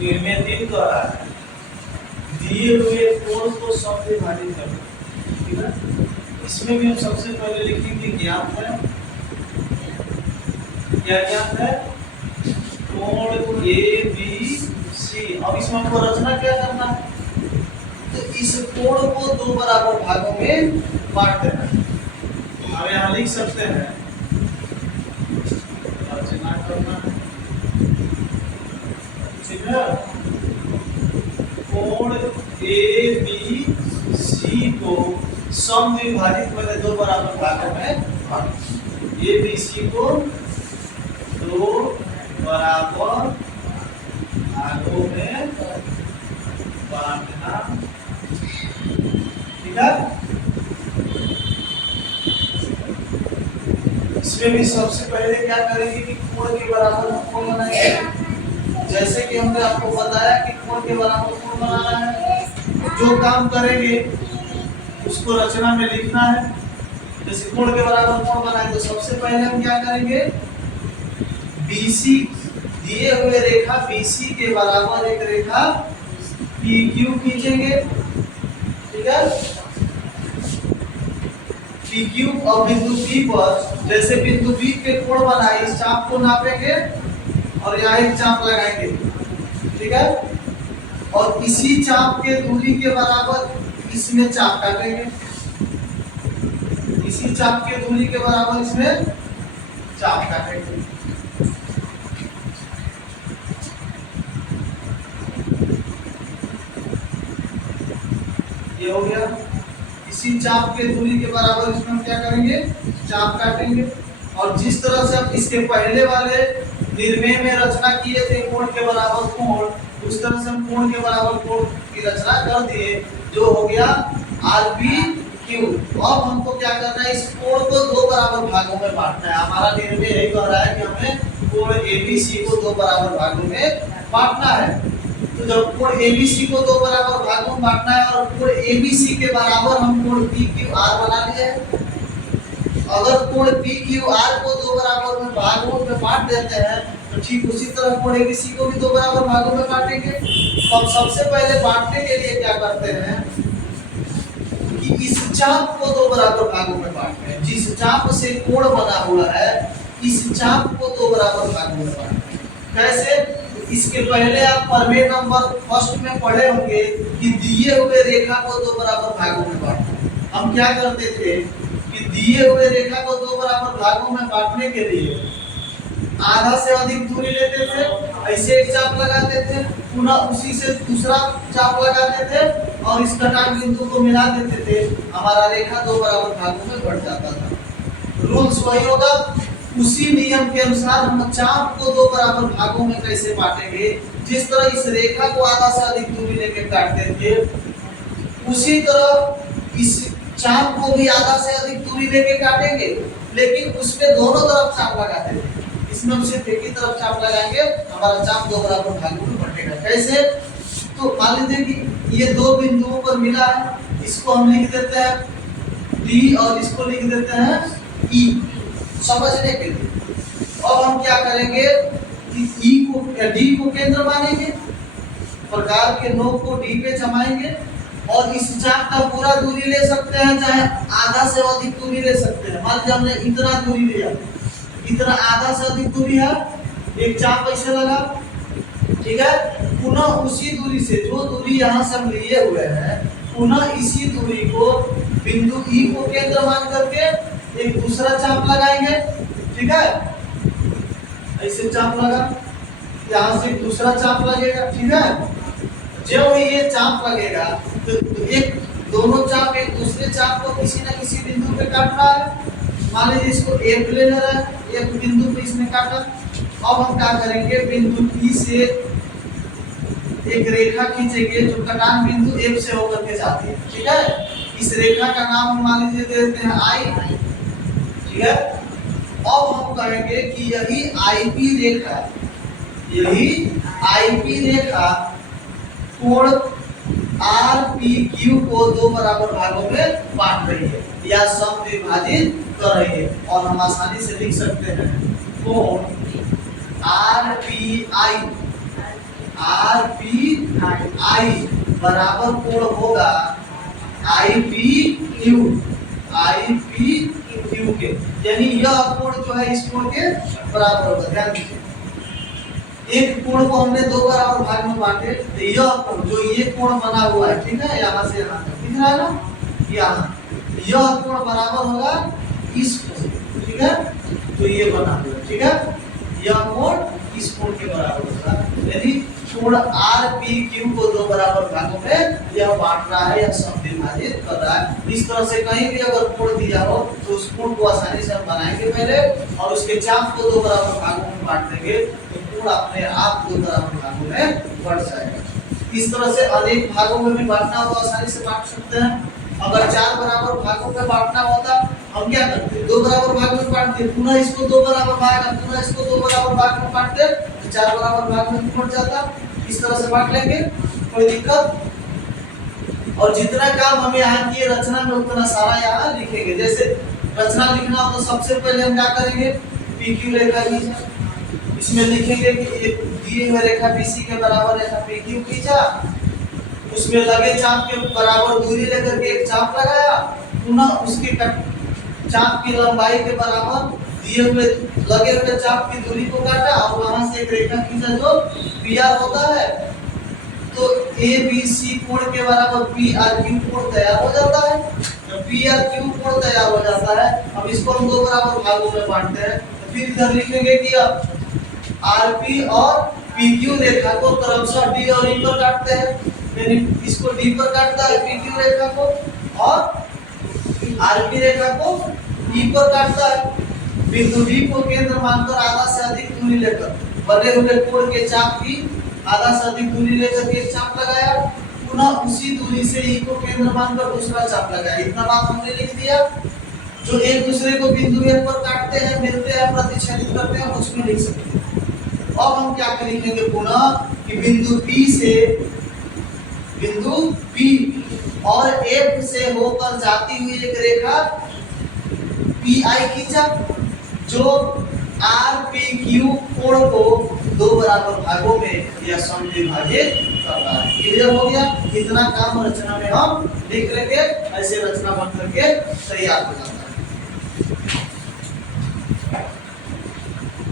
निर्मेय द्वारा दिए हुए कोण को समद्विभाजित करना, ठीक है। इसमें भी हम सबसे पहले लिखेंगे ज्ञात है, क्या ज्ञात है, कोण ए बी सी। अब इसमें हमको रचना क्या करना है, तो इस कोण को दो बराबर भागों में बांट देना है। अब यहाँ लिख सकते हैं रचना करना, ठीक है। कोण ए बी सी को समद्विभाजित मैंने दो बराबर भागों में बांट, ए बी सी को दो बराबर भागों में बांटना, ठीक है। इसमें भी सबसे पहले क्या करेंगे कि कोण के बराबर कोण बनाएंगे। जैसे कि हमने आपको बताया कि कोण के बराबर कोण बनाना है, जो काम करेंगे उसको रचना में लिखना है। जैसे कोण के बराबर कोण बनाए तो सबसे पहले हम क्या करेंगे, BC दिए हुए रेखा BC के बराबर एक रेखा PQ खींचेंगे, ठीक है। PQ और बिंदु P पर, जैसे बिंदु P पे कोण बनाए इस चाप को नापेंगे और यहाँ एक चाप लगाएंगे, ठीक है। और इसी चाप के दूरी के बराबर इसमें चाप काटेंगे, इसी चाप के दूरी के बराबर इसमें चाप काटेंगे। ये हो गया। इसी चाप के दूरी के बराबर इसमें हम क्या करेंगे, चाप काटेंगे। और जिस तरह से हम इसके पहले वाले निर्मेय में रचना किए थे कोण के बराबर कोण, उस तरह से हम कोण के बराबर कोण की रचना कर दिए, जो हो गया RPQ। अब हमको क्या करना है, इस कोण को दो बराबर भागों में बांटना है। हमारा निर्णय यही कह रहा है कि हमें कोण ABC को दो बराबर भागों में बांटना है। तो जब कोण ABC को दो बराबर भागों में बांटना है और कोण ABC के बराबर हम कोण PQR बना लिए हैं। अगर कोण PQR को दो बराबर में भागों में बांट देते हैं तो ठीक उसी तरह कोण ABC को भी दो बराबर भागों में बांटेंगे। तो हम सबसे पहले बांटने के लिए क्या करते हैं कि इस चाप को दो बराबर भागों में बांटते हैं। जिस चाप से कोण बना हुआ है इस चाप को दो बराबर भागों में बांटते हैं। कैसे, इसके पहले आप प्रमेय नंबर फर्स्ट में पढ़े होंगे कि दिए हुए रेखा को दो बराबर भागों में बांटना। हम क्या करते थे कि दिए हुए रेखा को दो बराबर भागों में बांटने के लिए आधा से अधिक दूरी लेते थे, ऐसे एक चाप लगाते थे, पुनः उसी से दूसरा चाप लगाते थे और इस कटान बिंदु को मिला देते थे। हमारा रेखा दो बराबर भागों में बढ़ जाता था। रूल्स वही होगा। उसी नियम के अनुसार हम चाप को दो बराबर भागों में कैसे बांटेंगे, जिस तरह इस रेखा को आधा से अधिक दूरी लेके काटते थे उसी तरह इस चाप को भी आधा से अधिक दूरी लेके काटेंगे, लेकिन उसमें दोनों तरफ चाप लगाते थे। इसमें हम सिर्फ एक ही तरफ चाप लगाएंगे, हमारा चाप दो बराबर भागों में बंटेगा। कैसे, तो मान लीजिए कि ये दो बिंदुओं पर मिला है, इसको हम लिख देते हैं D और इसको लिख देते हैं E समझने के लिए। अब हम क्या करेंगे कि D को केंद्र मानेंगे, प्रकार के नोक को D पे जमाएंगे और इस चाप का पूरा दूरी ले सकते हैं, चाहे आधा से अधिक दूरी ले सकते हैं। मान लीजिए हमने इतना दूरी लिया, इतना आधा से अधिक दूरी है, एक चाप ऐसे लगा, ठीक है। पुनः उसी दूरी से, जो दूरी यहाँ से हम लिए हुए हैं, पुनः इसी दूरी को बिंदु E को केंद्र मान करके एक दूसरा चाप लगाएंगे, ठीक है। ऐसे चाप लगा, यहाँ से दूसरा चाप लगेगा, ठीक है। जब ये चाप लगेगा तो एक दोनों चाप एक दूसरे चाप को किसी न किसी बिंदु पे काट रहा है। मान लीजिए इसको F ले रहा है, एक बिंदु पे इसने काटा। अब हम क्या करेंगे, बिंदु P से एक रेखा खींचेंगे जो कटान बिंदु F से होकर के जाती है, ठीक है। इस रेखा का नाम हम मान लीजिए देते हैं I, ठीक है। अब हम कहेंगे कि यही IP रेखा, यही IP रेखा कोण RPQ को दो बराबर भागों में बांट रही है या समद्विभाजित कर रही है। और हम आसानी से लिख सकते हैं कोण RPI, आर पी आई बराबर कोण होगा आई पी क्यू के, यानी यह कोण जो है इस कोण के बराबर होगा। ध्यान दीजिए, एक कोण को हमने दो बराबर भाग में बांटे, तो यह कोण जो ये कोण बना हुआ है, ठीक है, यहाँ से यहाँ तक दिख रहा है ना, यहाँ यह कोण बराबर होगा इस कोण, ठीक है, तो ये बना हुआ, ठीक है, यह कोण इस कोण के बराबर होगा। यदि कोण आर पी क्यू को दो बराबर भागों में यह बांट रहा है या समविभाजित कर रहा है। इस तरह से कहीं भी अगर कोण दिया हो तो उस कोण को आसानी से हम बनाएंगे पहले, और उसके चाप को दो बराबर भागों में बांट देंगे तो कोण अपने आप दो बराबर भागों में बढ़ जाएगा। इस तरह से अनेक भागों में भी बांटना हो तो आसानी से बांट सकते हैं। अगर चार बराबर भागों में बांटना होता हम क्या करते, दो बराबर भाग में बांटते, पुनः इसको दो बराबर भाग, पुनः इसको दो बराबर भाग में बांटते, तो चार बराबर भाग में बढ़ जाता। इस तरह से बांट लेंगे, कोई दिक्कत। और जितना काम हमें यहाँ किए रचना में उतना सारा यहाँ लिखेंगे। जैसे रचना लिखना हो तो सबसे पहले हम क्या करेंगे, पी क्यू रेखा खींचा, इसमें लिखेंगे कि एक दिए हुए रेखा बीसी के बराबर रेखा पी क्यू खींचा, उसमें लगे चाप के बराबर दूरी लेकर के एक चाप लगाया, पुनः उसके चाप की लंबाई के बराबर दिए हुए लगे हुए चाप की दूरी को काटा और वहां से एक रेखा खींचा जो पी आर होता है। तो ए बी सी कोण के बराबर पी आर क्यू कोण तैयार हो जाता है। जब पी आर क्यू कोण तैयार हो जाता है, अब इसको हम दो बराबर भागों में बांटते हैं, तो फिर इधर लिखेंगे कि अब आर पी और पी क्यू रेखा को क्रमशः डी और ई पर काटते हैं, यानी इसको डी पर काटता है पी क्यू रेखा को, और आरपी रेखा को ई पर काटता है। बिंदु डी को केंद्र मानकर आधा से अधिक दूरी लेकर बने हुए कोण के चाप की आधा से अधिक दूरी लेकर एक चाप लगाया, पुनः उसी दूरी से ई को केंद्र मानकर दूसरा चाप लगाया। इतना बात हमने लिख दिया। जो एक दूसरे को बिंदु ए पर काटते हैं, मिलते हैं, प्रतिच्छेदित करते हैं, कुछ भी लिख सकते हैं। अब हम क्या लिखेंगे पुनः कि बिंदु पी से बिंदु पी और एफ से होकर जाती हुई एक रेखा पी आई खींचा जो आर पी क्यू कोण को दो बराबर भागों में या समविभाजित कर रहा है। क्लियर हो गया? इतना काम रचना में हम लिख लेंगे, ऐसे रचना बन करके तैयार हो जाएगा।